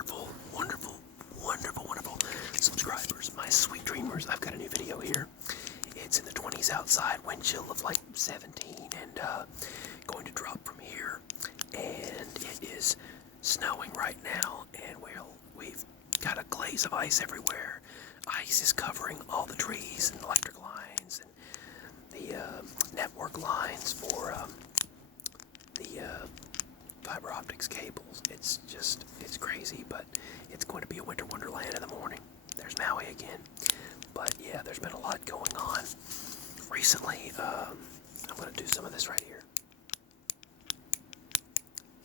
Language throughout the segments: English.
wonderful, wonderful, wonderful, wonderful subscribers, my sweet dreamers. I've got a new video here. It's in the 20s outside, wind chill of like 17, and going to drop from here. And it is snowing right now, and we've got a glaze of ice everywhere. Ice is covering all the trees and electric lines and the network lines for the fiber optics cables. It's crazy, but it's going to be a winter wonderland in the morning. There's Maui again. But yeah, there's been a lot going on recently. I'm going to do some of this right here.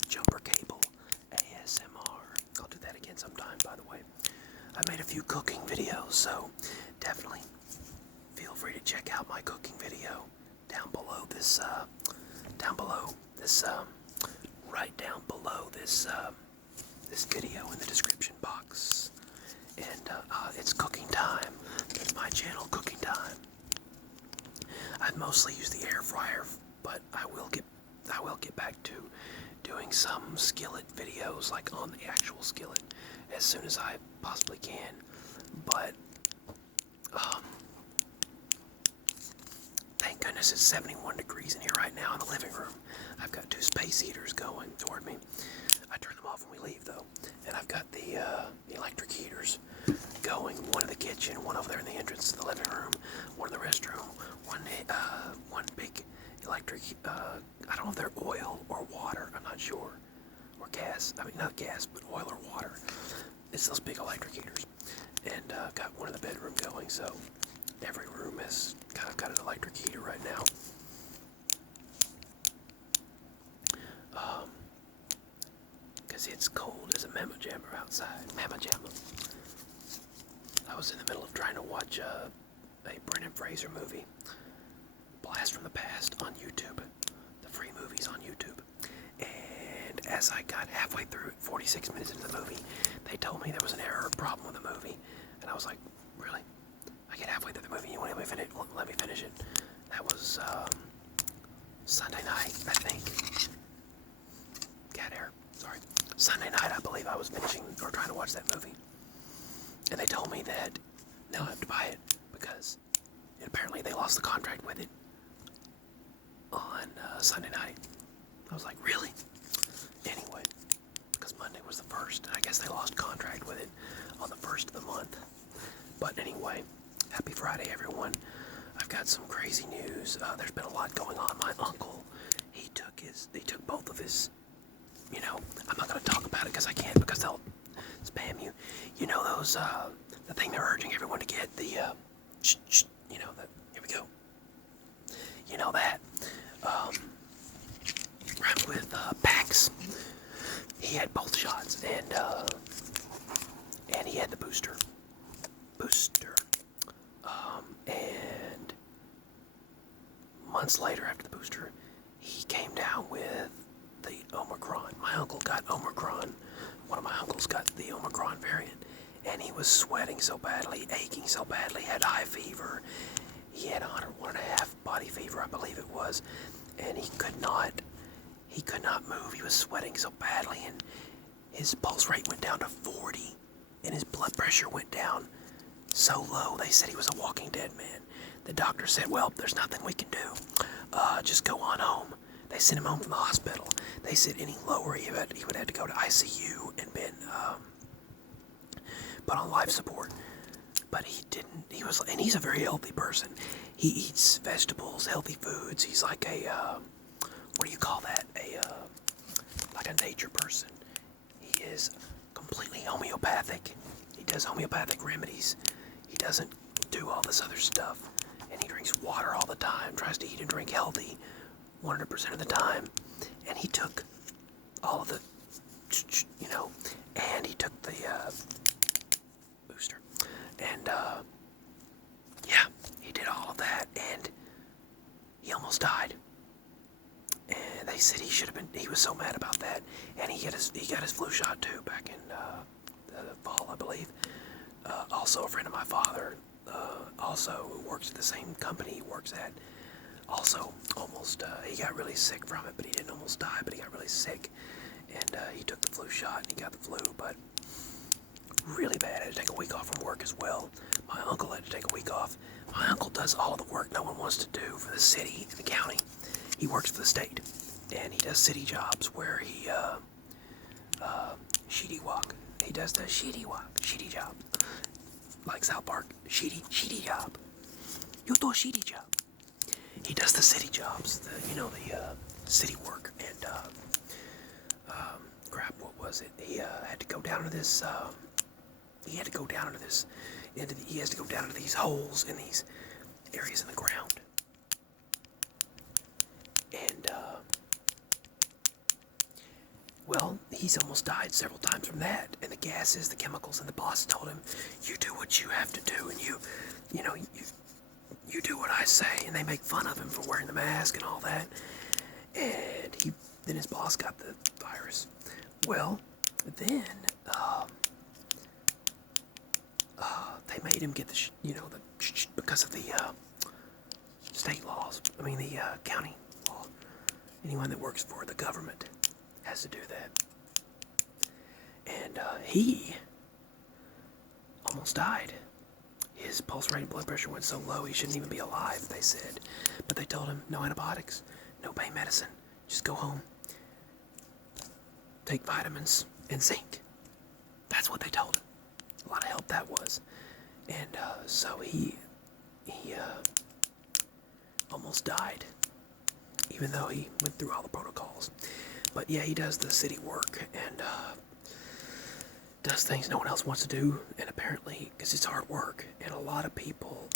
Jumper cable ASMR. I'll do that again sometime, by the way. I made a few cooking videos, so definitely feel free to check out my cooking video down below this, right down below this, this video in the description box. And it's cooking time. It's my channel, Cooking Time. I mostly use the air fryer, but I will get back to doing some skillet videos, like on the actual skillet, as soon as I possibly can. But thank goodness it's 71 degrees in here right now in the living room. I've got two space heaters going toward me. I turn them off when we leave, though. And I've got the electric heaters going, one in the kitchen, one over there in the entrance to the living room, one in the restroom, one big electric, I don't know if they're oil or water, I'm not sure, or gas, I mean not gas, but oil or water. It's those big electric heaters. And I've got one in the bedroom going, so every room has kind of got an electric heater right now. Because it's cold as a mamma jammer outside. Mamma jamma. I was in the middle of trying to watch a Brendan Fraser movie, Blast from the Past, on YouTube. The free movies on YouTube. And as I got halfway through, 46 minutes into the movie, they told me there was an error or problem with the movie. And I was like, really? I get halfway through the movie, you want to let me finish it? That was Sunday night, I think. Cat hair, sorry. Sunday night, I believe I was finishing or trying to watch that movie. And they told me that now I have to buy it because apparently they lost the contract with it on Sunday night. I was like, really? Anyway, because Monday was the first, and I guess they lost contract with it on the first of the month. But anyway, happy Friday, everyone. I've got some crazy news. There's been a lot going on. My uncle, he took both of his, I'm not going to talk about it because I can't, because they'll spam you. You know those, the thing they're urging everyone to get, the, here we go. You know that, rhymes with, Pax. He had both shots, and he had the booster. And months later after the booster, he came down with the Omicron. My uncle got Omicron. One of my uncles got the Omicron variant, and he was sweating so badly, aching so badly, had high fever. He had 101.5 body fever, I believe it was, and he could not move. He was sweating so badly, and his pulse rate went down to 40, and his blood pressure went down so low, they said he was a walking dead man. The doctor said, well, there's nothing we can do. Just go on home. They sent him home from the hospital. They said any lower, he would have to go to ICU and been put on life support. But he didn't. And he's a very healthy person. He eats vegetables, healthy foods. He's like a, what do you call that? Like a nature person. He is completely homeopathic. He does homeopathic remedies. He doesn't do all this other stuff. And he drinks water all the time, tries to eat and drink healthy 100% of the time. And he took all of the, and he took the booster. And, yeah, he did all of that, and he almost died. And they said he was so mad about that. And he got his flu shot too back in the fall, I believe. Also a friend of my father, also who works at the same company he works at, also almost, he got really sick from it, but he didn't almost die, but he got really sick. And he took the flu shot and he got the flu, but really bad. I had to take a week off from work as well. My uncle had to take a week off. My uncle does all the work no one wants to do for the city and the county. He works for the state, and he does city jobs where he, sheety walk. He does the sheety walk, sheety job. Like South Park, sheety job. You do a sheety job. He does the city jobs, the city work, and, crap, what was it? He, had to go down to this, he has to go down into these holes in these areas in the ground. And, well, he's almost died several times from that. And the gases, the chemicals, and the boss told him, you do what you have to do, and you do what I say. And they make fun of him for wearing the mask and all that. And then his boss got the virus. Well, then, they made him get because of the, state laws. I mean, the, county law. Anyone that works for the government has to do that. And, he almost died. His pulse rate and blood pressure went so low he shouldn't even be alive, they said. But they told him, no antibiotics, no pain medicine, just go home. Take vitamins and zinc. That's what they told him. A lot of help that was. And so he almost died, even though he went through all the protocols. But yeah, he does the city work and does things no one else wants to do. And apparently, because it's hard work, and a lot of people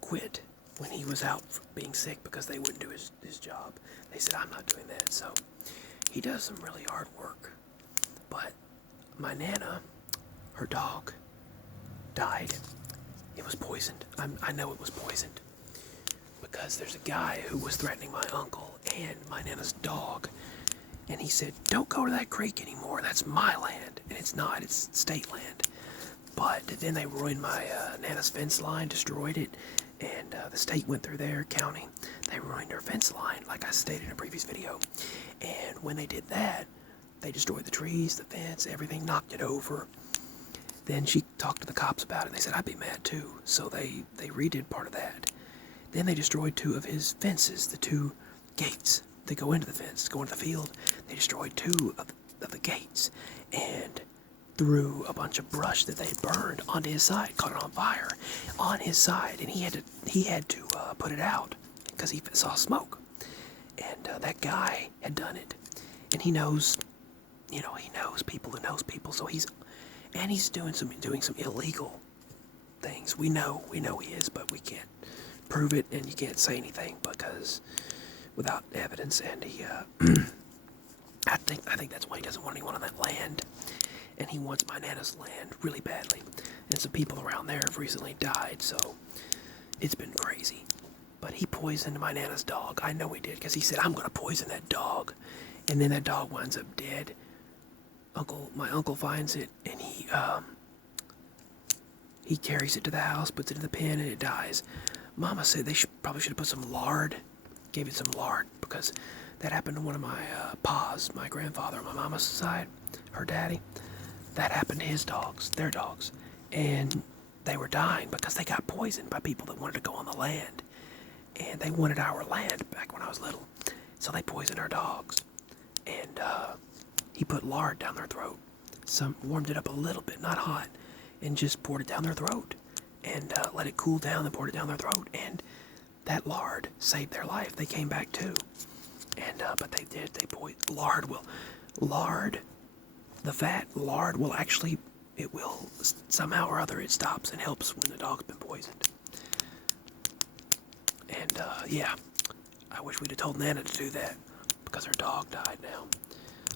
quit when he was out for being sick because they wouldn't do his job. They said, I'm not doing that. So he does some really hard work. But my Nana, her dog, died. It was poisoned. I know it was poisoned because there's a guy who was threatening my uncle and my Nana's dog. And he said, don't go to that creek anymore. That's my land. And it's not. It's state land. But then they ruined my Nana's fence line, destroyed it. And the state went through their county. They ruined her fence line, like I stated in a previous video. And when they did that, they destroyed the trees, the fence, everything, knocked it over. Then she talked to the cops about it, and they said, I'd be mad too. So they redid part of that. Then they destroyed 2 of his fences, the 2 gates that go into the fence, go into the field. They destroyed 2 of the gates and threw a bunch of brush that they burned onto his side, caught it on fire on his side, and he had to put it out because he saw smoke. And that guy had done it, and he knows people who knows people, so he's doing some illegal things. We know he is, but we can't prove it, and you can't say anything because without evidence. And he, I think that's why he doesn't want anyone on that land, and he wants my Nana's land really badly. And some people around there have recently died, so it's been crazy. But he poisoned my Nana's dog. I know he did, because he said, I'm going to poison that dog. And then that dog winds up dead. My uncle finds it, and he carries it to the house, puts it in the pen, and it dies. Mama said they probably should have put some lard, gave it some lard, because that happened to one of my pa's, my grandfather on my mama's side, her daddy. That happened to his dogs, their dogs. And they were dying because they got poisoned by people that wanted to go on the land. And they wanted our land back when I was little. So they poisoned our dogs. And he put lard down their throat. Warmed it up a little bit, not hot, and just poured it down their throat. And let it cool down and poured it down their throat. And that lard saved their life. They came back too. And but they did. The fat lard will actually, it will somehow or other, it stops and helps when the dog's been poisoned. And yeah, I wish we'd have told Nana to do that because her dog died now.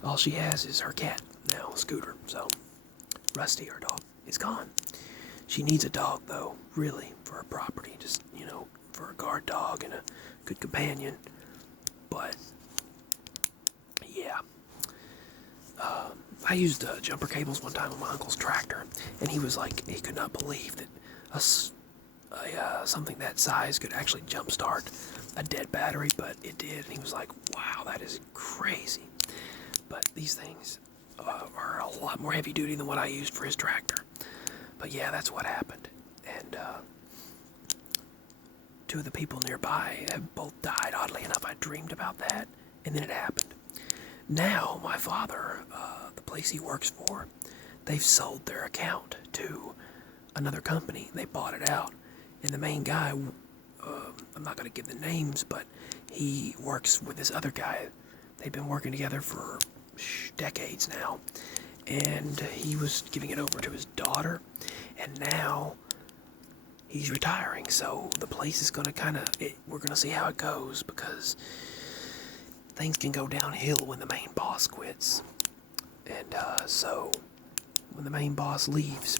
All she has is her cat now, Scooter. So Rusty, her dog, is gone. She needs a dog though, really, for her property, just, for a guard dog and a good companion. But yeah, I used jumper cables one time on my uncle's tractor, and he was like, he could not believe that something that size could actually jumpstart a dead battery, but it did, and he was like, wow, that is crazy. but these things are a lot more heavy duty than what I used for his tractor. But yeah, that's what happened. And two of the people nearby have both died. Oddly enough, I dreamed about that, and then it happened. Now, my father, the place he works for, they've sold their account to another company. They bought it out. And the main guy, I'm not going to give the names, but he works with this other guy. They've been working together for decades now. And he was giving it over to his daughter. And now he's retiring. So the place is going to we're going to see how it goes, because things can go downhill when the main boss quits. And so when the main boss leaves,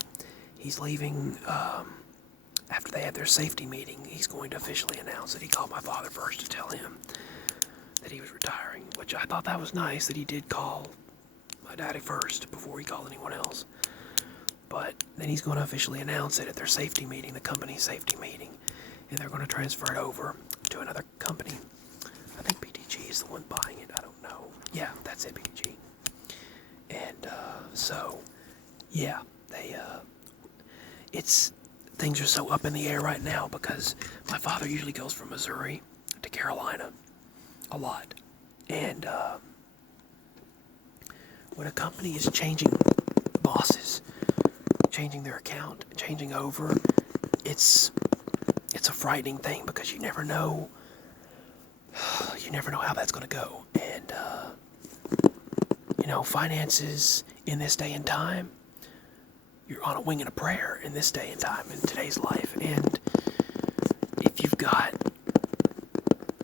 he's leaving after they had their safety meeting. He's going to officially announce it. He called my father first to tell him that he was retiring, which I thought that was nice that he did call my daddy first before he called anyone else. But then he's going to officially announce it at their safety meeting, the company's safety meeting, and they're going to transfer it over to another company. I think PTG is the one buying it. I don't know. Yeah, that's it, PTG. And so, yeah, things are so up in the air right now, because my father usually goes from Missouri to Carolina a lot. And when a company is changing bosses, changing their account, changing over, it's a frightening thing, because you never know how that's going to go. And finances in this day and time, you're on a wing and a prayer in this day and time, in today's life. And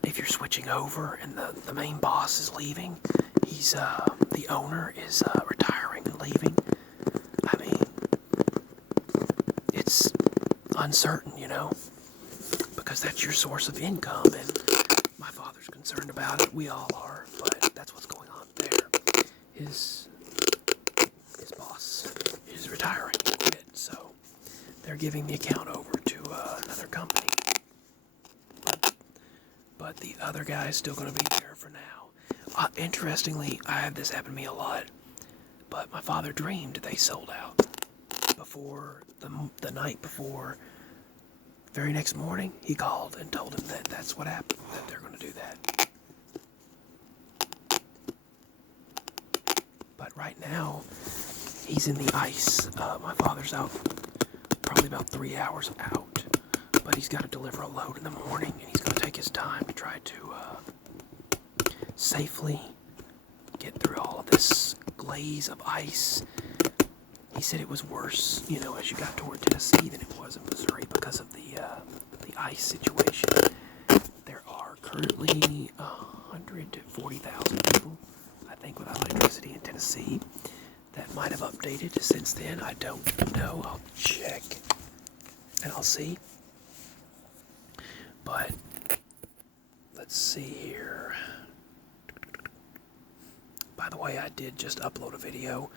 if you're switching over and the main boss is leaving, the owner is retiring and leaving, I mean, it's uncertain, because that's your source of income, and my father's concerned about it. We all are, but that's what's going on there. His boss is retiring, so they're giving the account over to another company. But the other guy is still going to be there for now. Interestingly, I have this happen to me a lot, but my father dreamed they sold out before the night before. Very next morning, he called and told him that that's what happened, that they're going to do that. But right now, he's in the ice. My father's out probably about 3 hours out, but he's got to deliver a load in the morning, and he's going to take his time to try to safely get through all of this glaze of ice. He said it was worse, as you got toward Tennessee than it was in Missouri, because of the ice situation. There are currently 140,000 people, I think, without electricity in Tennessee. That might have updated since then. I don't know. I'll check and I'll see. But let's see here. By the way, I did just upload a video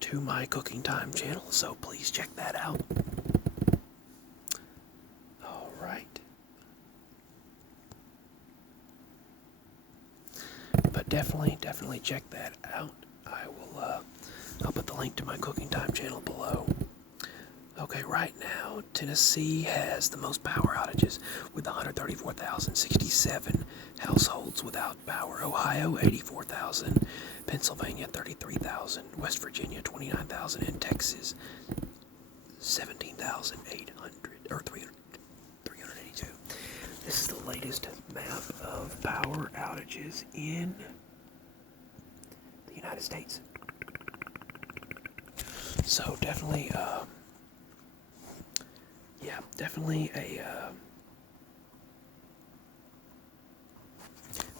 to my Cooking Time channel, so please check that out. All right. But definitely check that out. I'll put the link to my Cooking Time channel below. Okay, right now, Tennessee has the most power outages with 134,067 households without power. Ohio, 84,000. Pennsylvania, 33,000. West Virginia, 29,000. And Texas, 17,800, or 382. This is the latest map of power outages in the United States. So definitely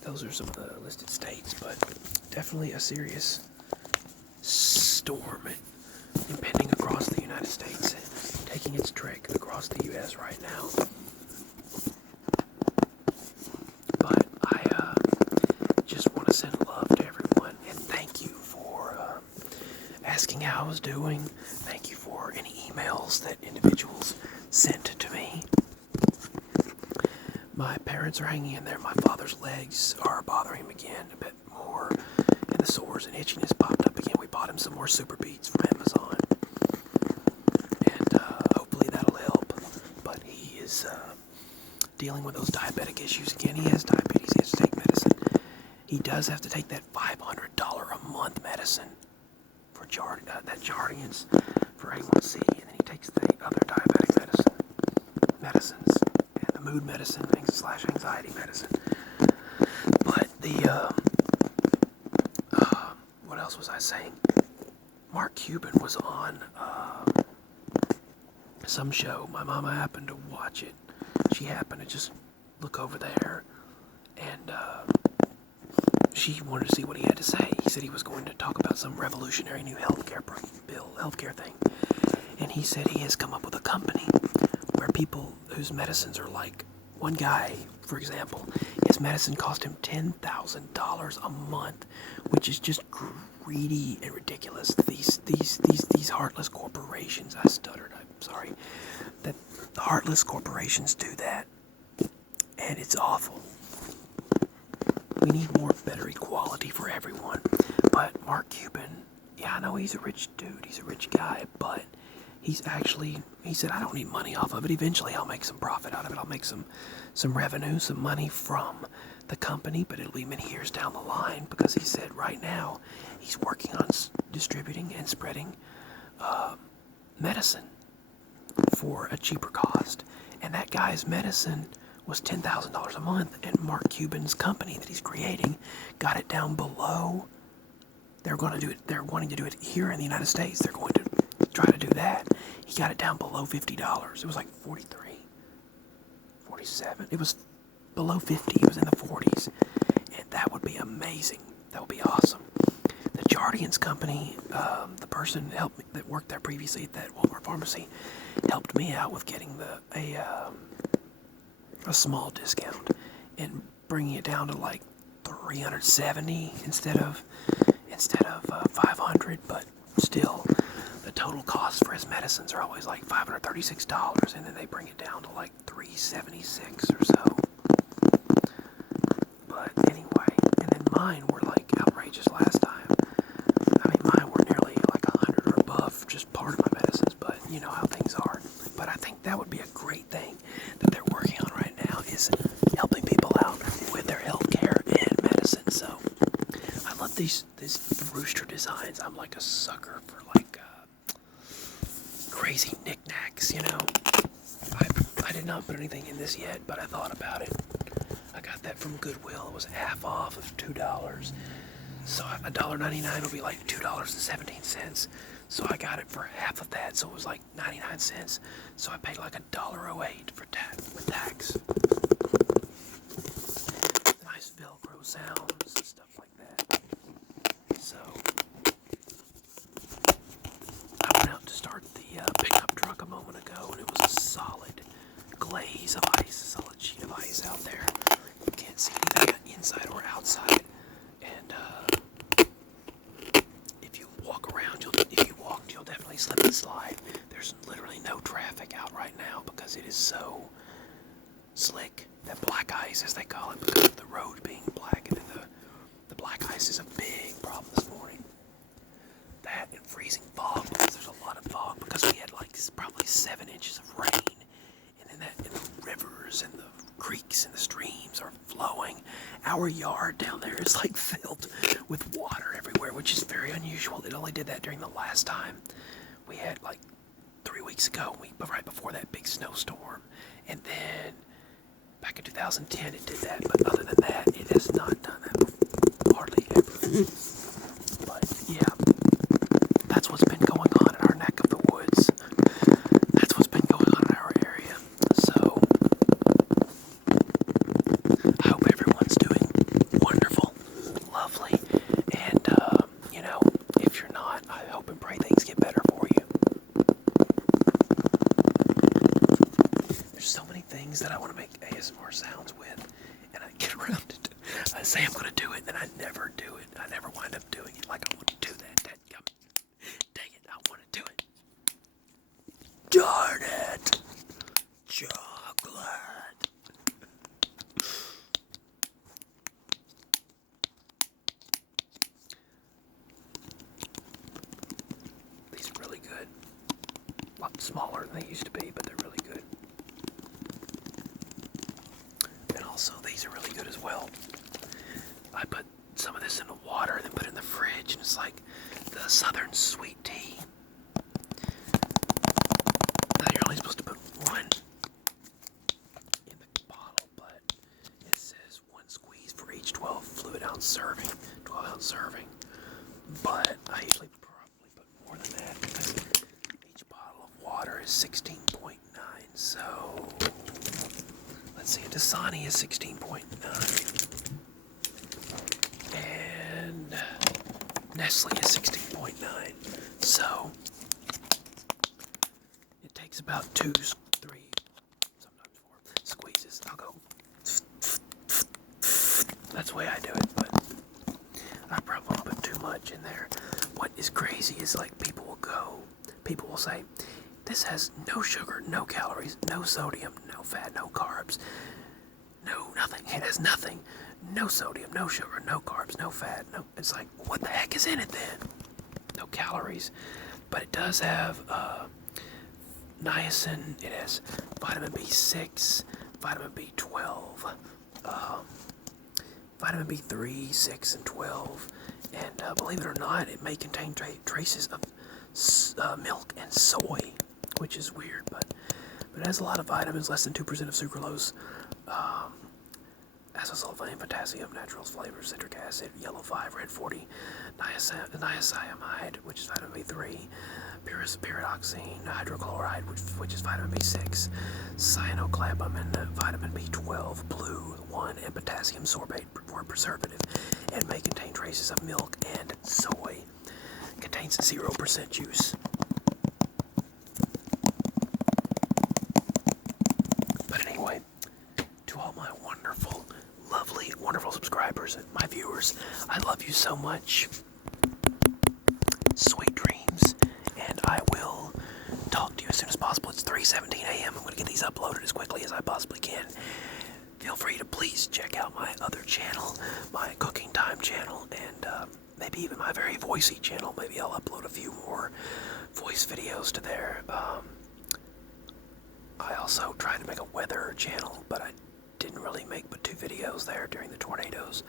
those are some of the listed states, but definitely a serious storm impending across the United States, taking its trek across the U.S. right now. But I just want to send love to everyone, and thank you for asking how I was doing. Thank you for any emails that individuals sent to me. My parents are hanging in there. My father's legs are bothering him again a bit more, and the sores and itchiness popped up again. We bought him some more Super Beats from Amazon, and hopefully that'll help. But he is dealing with those diabetic issues again. He has diabetes. He has to take medicine. He does have to take that $500 a month medicine for that Jardiance for A1C, and then he takes the other diabetic medicines, and the mood medicine / anxiety medicine. But the what else was I saying? Mark Cuban was on some show. My mama happened to watch it. She happened to just look over there, and she wanted to see what he had to say. He said he was going to talk about some revolutionary new healthcare thing. And he said he has come up with a company where people whose medicines are like, one guy, for example, his medicine cost him $10,000 a month, which is just greedy and ridiculous. These heartless corporations, I stuttered, I'm sorry, that the heartless corporations do that, and it's awful. We need better equality for everyone. But Mark Cuban, yeah, I know he's a rich dude, he's a rich guy, but he said, I don't need money off of it. Eventually I'll make some profit out of it. I'll make some revenue, some money from the company, but it'll be many years down the line, because he said right now he's working on distributing and spreading medicine for a cheaper cost. And that guy's medicine was $10,000 a month, and Mark Cuban's company that he's creating got it down below. They're wanting to do it here in the United States. They're going to try to do that. He got it down below $50. It was like 43, 47. It was below 50. It was in the 40s. And that would be amazing. That would be awesome. The Jardiance company, the person that worked there previously at that Walmart pharmacy, helped me out with getting a small discount and bringing it down to like $370 instead of 500, but still the total cost for his medicines are always like $536, and then they bring it down to like $376 or so. But anyway, and then mine were like outrageous last time. I mean, mine were nearly like 100 or above, just part of my medicines, but you know how things are. But I think that would be a great thing that they're working on right now, is helping people out with their health care and medicine. So I love these rooster designs. I'm like a sucker for like crazy knickknacks, you know. I did not put anything in this yet, but I thought about it. I got that from Goodwill. It was half off of $2. So $1.99 will be like $2.17. So I got it for half of that, so it was like 99 cents. So I paid like $1.08 for with tax. Nice Velcro sounds and stuff like that. So I went out to start the pickup truck a moment ago, and it was a solid glaze of ice, a solid sheet of ice out there. You can't see anything inside or outside. And if you walk around, you'll definitely slip and slide. There's literally no traffic out right now because it is so slick. That black ice, as they call it, because of the road being black, and then the black ice is a big problem this morning. That and freezing fog, because there's a lot of fog, because we had like probably 7 inches of rain, and then the rivers and the creeks and the streams are flowing. Our yard down there is like filled with water everywhere, which is very unusual. It only did that during the last time we had, like 3 weeks ago, right before that big snowstorm, and then back in 2010 it did that, but other than that, it has not done that hardly ever. But yeah, that's what's been going on in our neck of the woods. That's what's been going on in our area. So I hope everyone's doing wonderful, lovely, and you know, if you're not, I hope and pray things get better for you. There's so many things that I want to make ASMR sounds with, and I get around to it. I say I'm going to do it, and I never do it. I never wind up doing it. Like I want to do that. Dang it, I want to do it. Darn it. Chocolate. smaller than they used to be, but they're really good. And also, these are really good as well. I put some of this in the water, then put it in the fridge, and it's like the Southern Sweet Tea. Now, you're only supposed to put one in the bottle, but it says 1 squeeze for each 12-ounce serving. But I usually probably put more than that because each bottle of water is 16.9. So let's see, a Dasani is 16.9, and Nestle is 16.9. So it takes about 2, 3, sometimes 4 squeezes. I'll go. That's the way I do it, but I probably won't put too much in there. What is crazy is like people will say, this has no sugar, no calories, no sodium, no fat, no carbs, no nothing. It has nothing. No sodium, no sugar, no carbs, no fat. No. It's like, what the heck is in it then? No calories. But it does have niacin. It has vitamin B6, vitamin B12, vitamin B3, 6, and 12. And believe it or not, it may contain traces of milk and soy, which is weird, but it has a lot of vitamins, less than 2% of sucralose, azosulfame, potassium, natural flavors, citric acid, yellow 5, red 40, niacinamide, which is vitamin B3, pyridoxine, hydrochloride, which is vitamin B6, cyanocobalamin, vitamin B12, blue 1, and potassium sorbate for preservative, and may contain traces of milk and soy. Contains 0% juice. But anyway, to all my wonderful, lovely, wonderful subscribers and my viewers, I love you so much. Sweet dreams, and I will talk to you as soon as possible. It's 3:17 a.m. I'm going to get these uploaded as quickly as I possibly can. Feel free to please check out my other channel, my Cooking Time channel, and maybe even my Very Voicey channel. Maybe I'll upload a few more voice videos to there. I also tried to make a weather channel, but I didn't really make but 2 videos there during the tornadoes.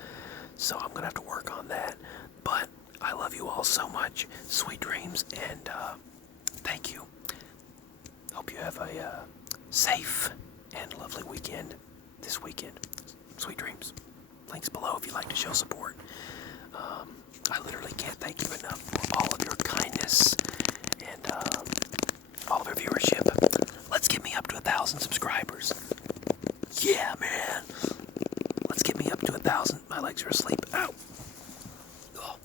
So I'm going to have to work on that. But I love you all so much. Sweet dreams, and thank you. Hope you have a safe and lovely weekend this weekend. Sweet dreams. Links below if you'd like to show support. I literally can't thank you enough for all of your kindness and all of your viewership. Let's get me up to 1,000 subscribers. Yeah, man. Let's get me up to 1,000. My legs are asleep. Ow. Oh.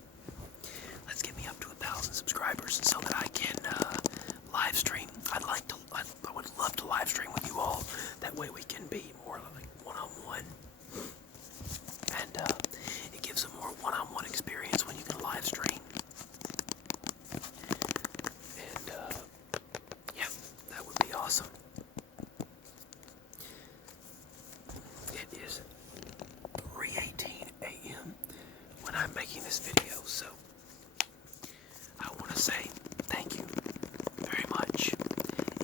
Let's get me up to 1,000 subscribers so that I can live stream. I would love to live stream with you all. That way we can be more like one-on-one. And it gives a more one-on-one experience when you can live stream. And yeah, that would be awesome. It is 3:18 a.m. when I'm making this video, so I want to say thank you very much.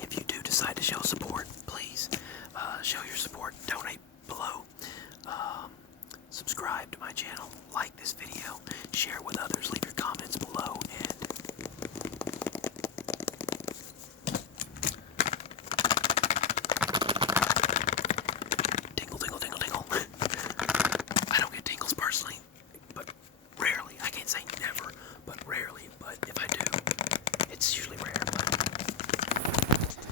If you do decide to show support, please show your support. Donate below. Subscribe to my channel. Like this video. Share with others. Leave your comments below. And tingle, tingle, tingle, tingle. I don't get tingles personally, but rarely. I can't say never, but rarely. But if I do, it's usually rare.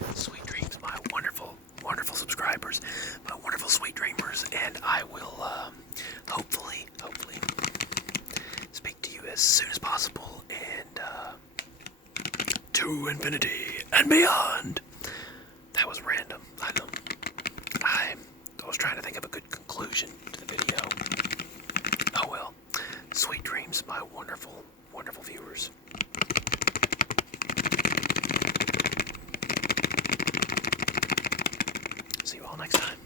But sweet dreams, my wonderful, wonderful subscribers, my wonderful sweet dreamers, and I will hopefully speak to you as soon as possible, and to infinity and beyond. That was random. I know. I was trying to think of a good conclusion to the video. Oh well. Sweet dreams, my wonderful, wonderful viewers. See you all next time.